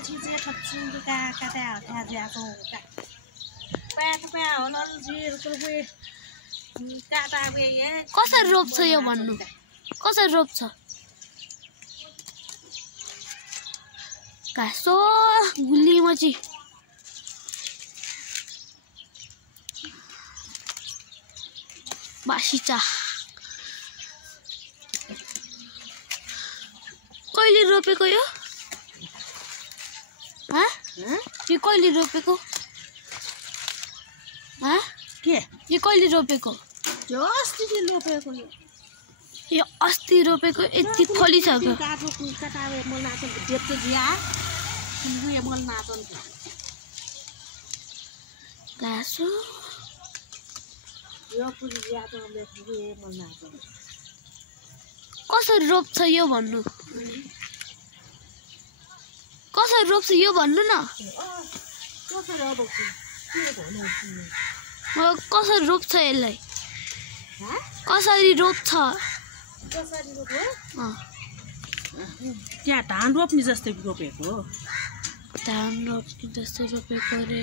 去接他进去干的，他家中干。拜我那去个会，干大会也。कसरी रोप्छ यो भन्नु कसरी रोप्छ घाँसो गुली मची बासिचा कहिले रोपेको यो ह यो कहिले रोपेको ह के यो कहिले रोपेको यो अस्ति रोपेको यो अस्ति रोपेको यति फलिसक्यो काठो कटावे मल नाचन देप्ते जिया यो मल नाचन घाँसो यो पुरी जिया त लेख्नु यो मल नाचन कसरी रोप्छ यो भन्नु कसरी रोप्छ यो भन्नु न कसरी रोप्छ के भन्नु कसरी रोप्छ यसलाई कसरी रोप्छ कसरी रोप्यो त्यहाँ धान रोप्ने जस्तै रोपेको धान रोप्ने जस्तै रोपेको रे